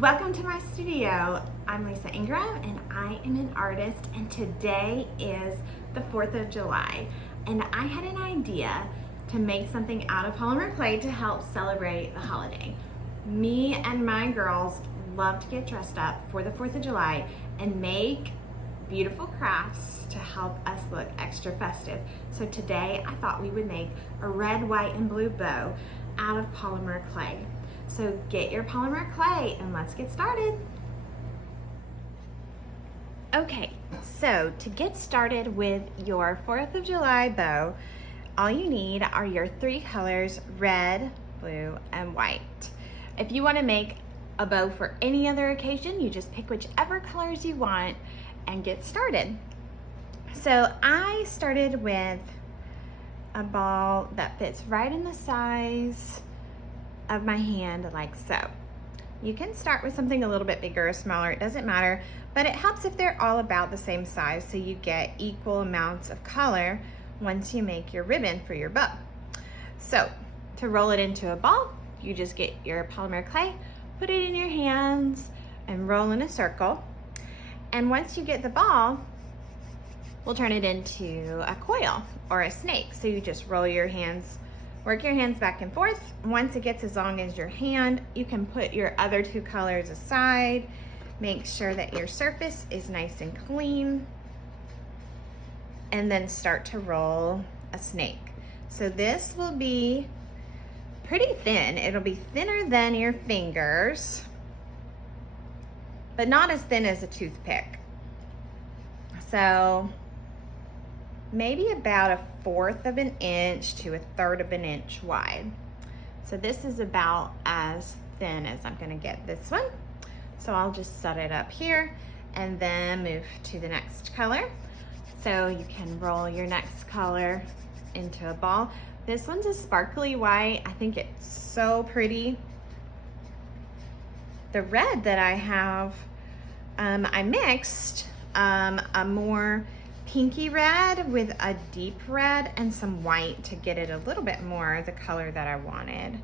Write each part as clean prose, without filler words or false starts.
Welcome to my studio. I'm Lisa Ingram and I am an artist, and today is the 4th of July and I had an idea to make something out of polymer clay to help celebrate the holiday. Me and my girls love to get dressed up for the 4th of July and make beautiful crafts to help us look extra festive. So today I thought we would make a red, white, and blue bow out of polymer clay. So get your polymer clay and let's get started. Okay, so to get started with your 4th of July bow, all you need are your 3 colors, red, blue, and white. If you want to make a bow for any other occasion, you just pick whichever colors you want and get started. So I started with a ball that fits right in the size of my hand, like so. You can start with something a little bit bigger or smaller, it doesn't matter, but it helps if they're all about the same size so you get equal amounts of color once you make your ribbon for your bow. So to roll it into a ball, you just get your polymer clay, put it in your hands and roll in a circle. And once you get the ball, we'll turn it into a coil or a snake. So you just roll your hands, work your hands back and forth. Once it gets as long as your hand, you can put your other 2 colors aside. Make sure that your surface is nice and clean. And then start to roll a snake. So this will be pretty thin. It'll be thinner than your fingers, but not as thin as a toothpick. So maybe about 1/4 of an inch to 1/3 of an inch wide. So this is about as thin as I'm gonna get this one. So I'll just set it up here and then move to the next color. So you can roll your next color into a ball. This one's a sparkly white. I think it's so pretty. The red that I have, I mixed a more pinky red with a deep red and some white to get it a little bit more the color that I wanted.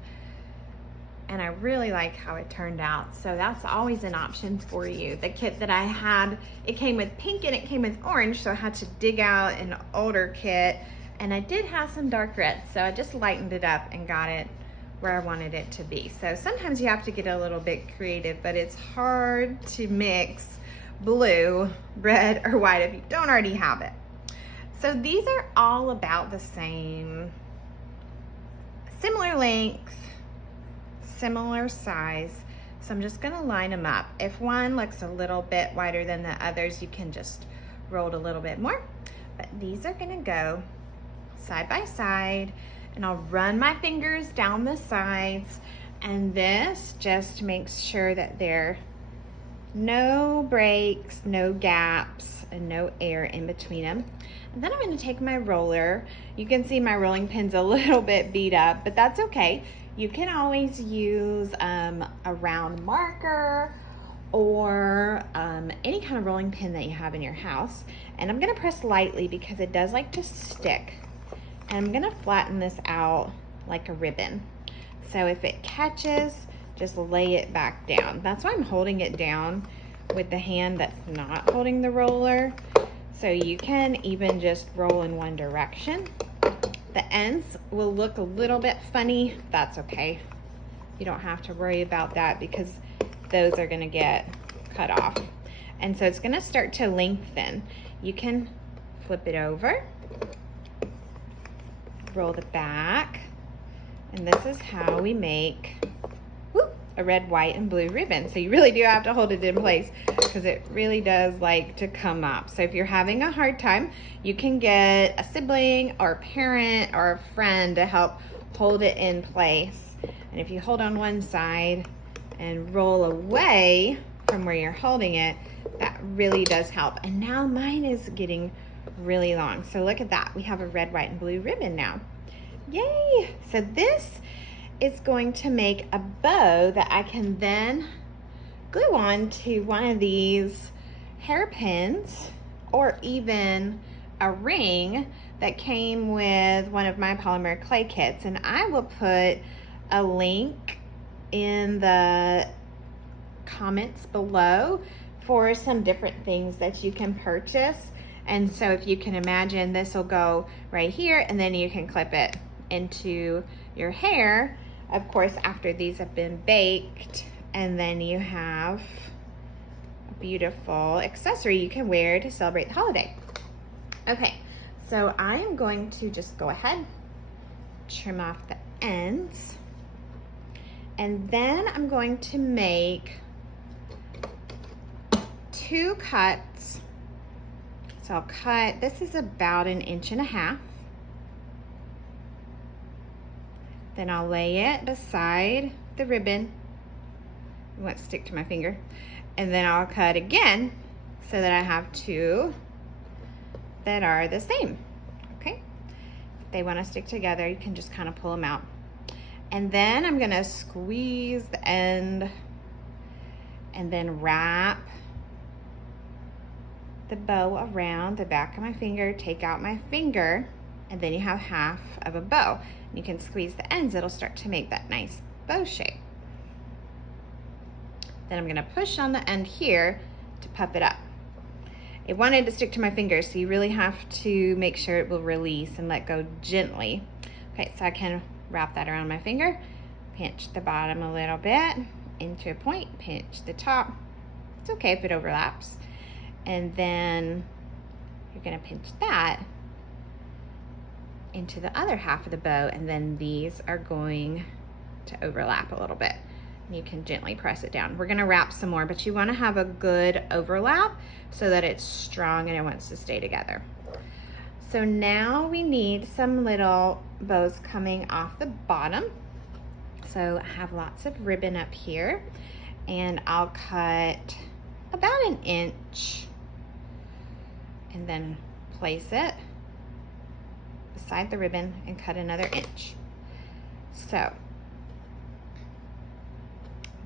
And I really like how it turned out. So that's always an option for you. The kit that I had, it came with pink and it came with orange, so I had to dig out an older kit. And I did have some dark red, so I just lightened it up and got it where I wanted it to be. So sometimes you have to get a little bit creative, but it's hard to mix blue, red, or white if you don't already have it. So these are all about the same, similar length, similar size. So I'm just gonna line them up. If one looks a little bit wider than the others, you can just roll it a little bit more. But these are gonna go side by side, and I'll run my fingers down the sides, and this just makes sure that there no breaks, no gaps, and no air in between them. And then I'm going to take my roller. You can see my rolling pin's a little bit beat up, but that's okay. You can always use a round marker or any kind of rolling pin that you have in your house. And I'm going to press lightly because it does like to stick. And I'm going to flatten this out like a ribbon. So if it catches, just lay it back down. That's why I'm holding it down with the hand that's not holding the roller. So you can even just roll in one direction. The ends will look a little bit funny. That's okay. You don't have to worry about that because those are gonna get cut off. And so it's gonna start to lengthen. You can flip it over, roll the back, and this is how we make a red, white, and blue ribbon. So you really do have to hold it in place because it really does like to come up. So if you're having a hard time, you can get a sibling or a parent or a friend to help hold it in place. And if you hold on one side and roll away from where you're holding it, that really does help. And now mine is getting really long. So look at that. We have a red, white, and blue ribbon now. Yay! So this is going to make a bow that I can then glue on to one of these hairpins or even a ring that came with one of my polymer clay kits. And I will put a link in the comments below for some different things that you can purchase. And so if you can imagine, this will go right here, and then you can clip it into your hair, of course, after these have been baked. And then you have a beautiful accessory you can wear to celebrate the holiday. Okay, so I am going to just go ahead, trim off the ends, and then I'm going to make 2 cuts. So I'll cut, this is about 1.5 inches. Then I'll lay it beside the ribbon. It won't stick to my finger. And then I'll cut again so that I have 2 that are the same, okay? If they wanna stick together, you can just kind of pull them out. And then I'm gonna squeeze the end and then wrap the bow around the back of my finger, take out my finger, and then you have half of a bow. You can squeeze the ends, it'll start to make that nice bow shape. Then I'm gonna push on the end here to puff it up. It wanted to stick to my finger, so you really have to make sure it will release and let go gently. Okay, so I can wrap that around my finger, pinch the bottom a little bit into a point, pinch the top. It's okay if it overlaps. And then you're gonna pinch that into the other half of the bow, and then these are going to overlap a little bit. You can gently press it down. We're gonna wrap some more, but you wanna have a good overlap so that it's strong and it wants to stay together. So now we need some little bows coming off the bottom. So I have lots of ribbon up here, and I'll cut about 1 inch and then place it beside the ribbon and cut another inch. So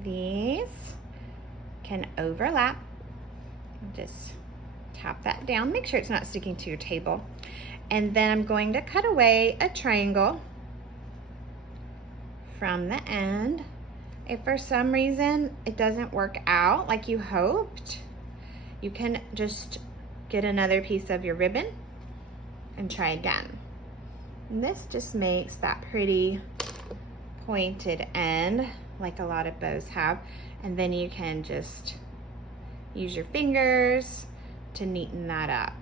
these can overlap. Just tap that down, make sure it's not sticking to your table. And then I'm going to cut away a triangle from the end. If for some reason it doesn't work out like you hoped, you can just get another piece of your ribbon and try again. And this just makes that pretty pointed end like a lot of bows have. And then you can just use your fingers to neaten that up.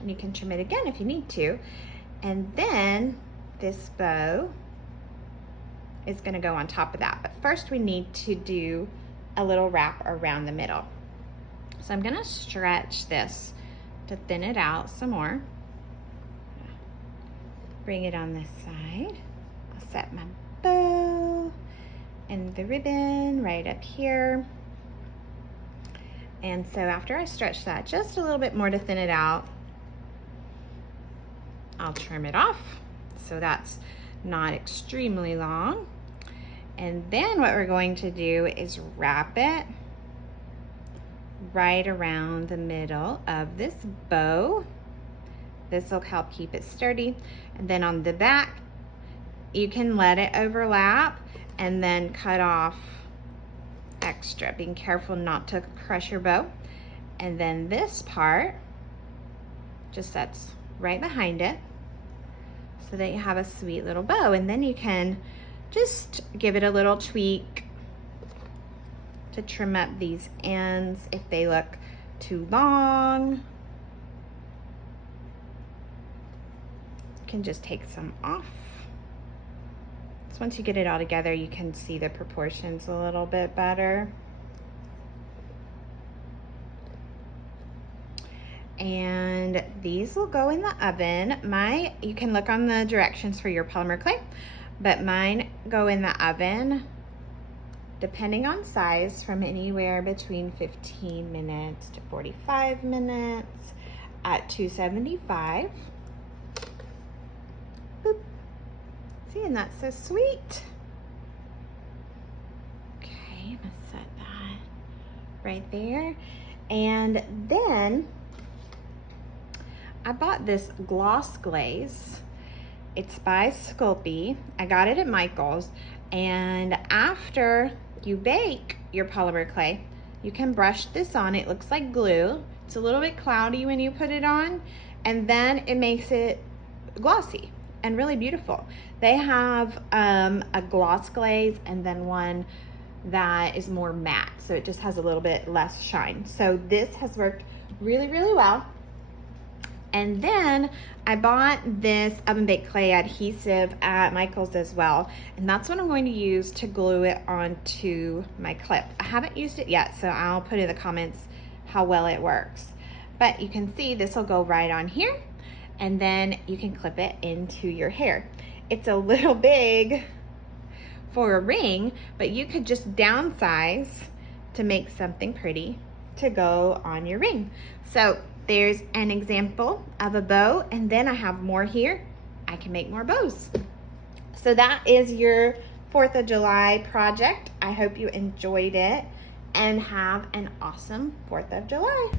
And you can trim it again if you need to. And then this bow is gonna go on top of that. But first we need to do a little wrap around the middle. So I'm gonna stretch this to thin it out some more. Bring it on this side. I'll set my bow and the ribbon right up here. And so after I stretch that just a little bit more to thin it out, I'll trim it off so that's not extremely long. And then what we're going to do is wrap it right around the middle of this bow. This will help keep it sturdy. And then on the back, you can let it overlap and then cut off extra, being careful not to crush your bow. And then this part just sets right behind it so that you have a sweet little bow. And then you can just give it a little tweak to trim up these ends if they look too long. You can just take some off. So once you get it all together, you can see the proportions a little bit better. And these will go in the oven. You can look on the directions for your polymer clay, but mine go in the oven, depending on size, from anywhere between 15 minutes to 45 minutes at 275. Boop. See, and that's so sweet. Okay, I'm gonna set that right there. And then I bought this gloss glaze, It's by Sculpey. I got it at Michael's. And after you bake your polymer clay, you can brush this on. It looks like glue. It's a little bit cloudy when you put it on, and then it makes it glossy and really beautiful. They have a gloss glaze and then one that is more matte, so it just has a little bit less shine. So this has worked really, really well. And then I bought this oven baked clay adhesive at Michael's as well, and that's what I'm going to use to glue it onto my clip. I haven't used it yet, so I'll put in the comments how well it works. But you can see this will go right on here, and then you can clip it into your hair. It's a little big for a ring, but you could just downsize to make something pretty to go on your ring. So there's an example of a bow, and then I have more here. I can make more bows. So that is your 4th of July project. I hope you enjoyed it and have an awesome 4th of July.